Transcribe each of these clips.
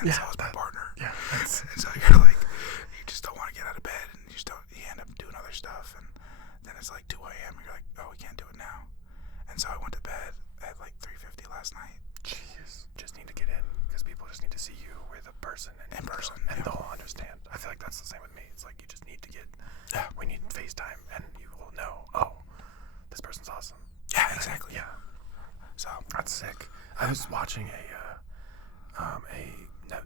and so is my partner. Yeah. And so you're like, you just don't want to get out of bed, and you end up doing other stuff, and then it's like 2 a.m. and you're like, oh, we can't do it now. And so I went to bed at like 3:50 last night. Jeez. Just need to get in, because people just need to see you with a person. In person. And they'll understand. I feel like that's the same with me. It's like you just need to get, we need FaceTime, and you will know, oh, this person's awesome. Yeah, exactly. Yeah. So That's sick. I was watching a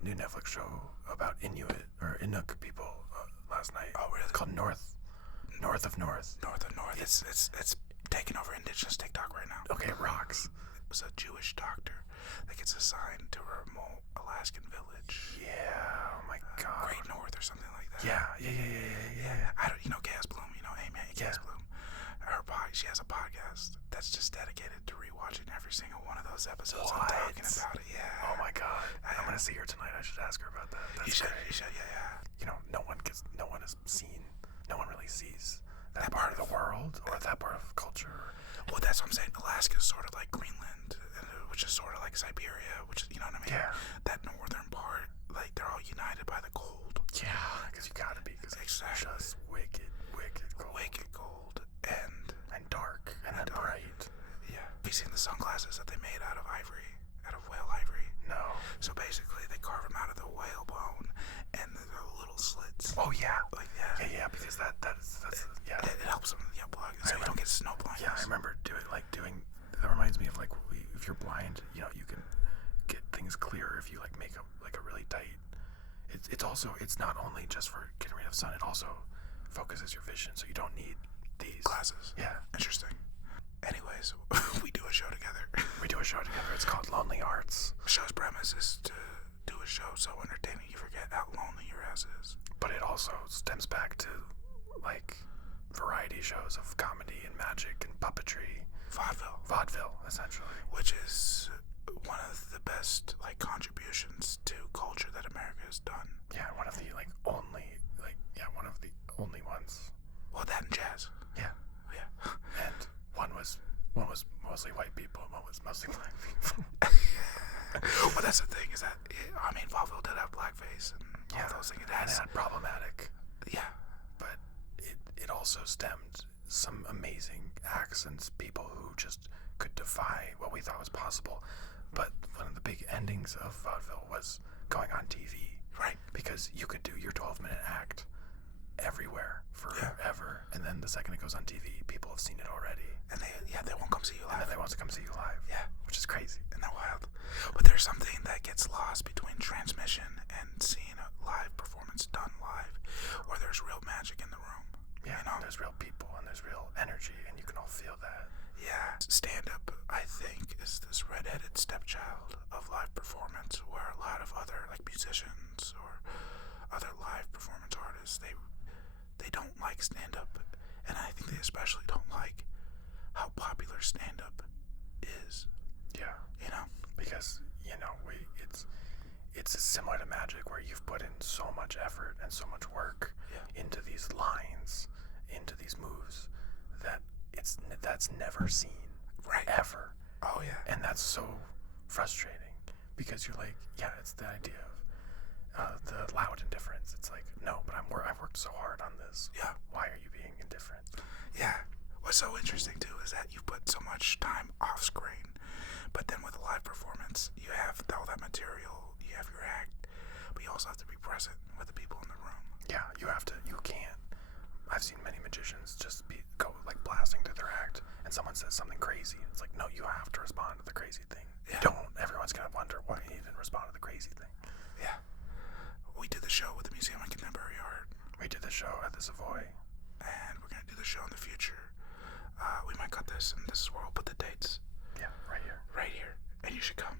new Netflix show about Inuk people last night. Oh, really? It's called North of North. North of North. It's taking over indigenous TikTok right now. Okay, it rocks. It was a Jewish doctor that gets assigned to a remote Alaskan village. Yeah. Oh my God. Great North or something like that. Yeah. I don't. Cass Bloom. Amy Cass Bloom. She has a podcast that's just dedicated to rewatching every single one of those episodes. What? I'm talking about it. Yeah. Oh my God. I'm gonna see her tonight. I should ask her about that. That's You great. should. Yeah. You know, no one really sees that part of the world or that part of culture. Well, that's what I'm saying. Alaska is sort of like Greenland, which is sort of like Siberia, which is, you know what I mean? Yeah. That northern part, like, they're all united by the cold. Yeah, because you gotta be, because it's Exactly. just wicked cold. Wicked cold. And dark and bright. Yeah. Have you seen the sunglasses that they made out of ivory? Out of whale ivory? No. So basically, they carve them out of the whale bone, and there are little slits. Oh yeah. Like that. Yeah, because that's yeah. It helps them, plug, so you don't get snow blindness. Yeah, I remember doing. That reminds me of like if you're blind, you know, you can get things clearer if you like make a really tight. It's not only just for getting rid of sun. It also focuses your vision, so you don't need these Glasses. Yeah. Interesting. Anyways, we do a show together. It's called Lonely Arts. The show's premise is to do a show so entertaining you forget how lonely your ass is. But it also stems back to like variety shows of comedy and magic and puppetry. Vaudeville, essentially. Which is one of the best like contributions to culture that America has done. Yeah, one of the only ones. Well, that and jazz. Yeah. And one was mostly white people, and one was mostly black people. Well, that's the thing is that vaudeville did have blackface and all those things. It had problematic. Yeah. But it also stemmed some amazing acts and people who just could defy what we thought was possible. But one of the big endings of vaudeville was going on TV. Right. Because you could do your 12-minute act everywhere forever, and then the second it goes on TV, people have seen it already. And they won't come see you live. And then they want to come see you live. Yeah. Which is crazy. Isn't that wild? But there's something that gets lost between transmission and seeing a live performance done live, where there's real magic in the room. Yeah, there's real people and there's real energy, and you can all feel that. Yeah. Stand-up, I think, is this redheaded stepchild of live performance, where a lot of other like musicians or other live performance artists, they don't like stand-up, and I think they especially don't like how popular stand-up is. Yeah. Because it's similar to magic, where you've put in so much effort and so much work into these lines, into these moves, that's never seen. Right. Ever. Oh yeah. And that's so frustrating, because you're like, it's the idea of the loud indifference. It's like, no, but I've worked so hard on this. Yeah. Why are you being indifferent? Yeah. What's so interesting too is that you put so much time off screen, but then with a live performance, you have all that material, you have your act, but you also have to be present with the people in the room. Yeah, you can't. I've seen many magicians just go like blasting through their act, and someone says something crazy. It's like, no, you have to respond to the crazy thing. Yeah. You don't. Everyone's gonna wonder why you didn't respond to the crazy thing. Yeah. We did the show with the Museum of Contemporary Art. We did the show at the Savoy. And we're gonna do the show in the future. We might cut this, and this is where we'll put the dates. Yeah, right here. Right here. And you should come.